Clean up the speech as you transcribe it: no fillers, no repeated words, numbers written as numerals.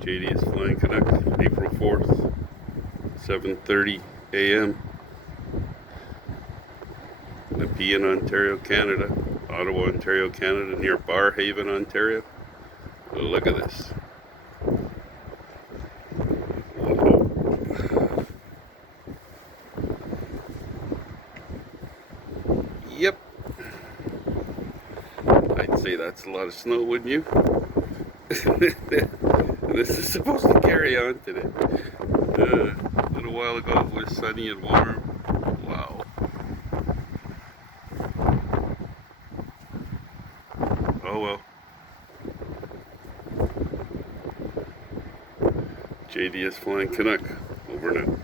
JD is Flying Canuck, April 4th, 7:30 a.m. Nepean, Ontario, Canada. Ottawa, Ontario, Canada, near Barhaven, Ontario. Look at this. Yep. I'd say that's a lot of snow, wouldn't you? This is supposed to carry on today. A little while ago it was sunny and warm. Wow. Oh well. JD is Flying Canuck. Over now.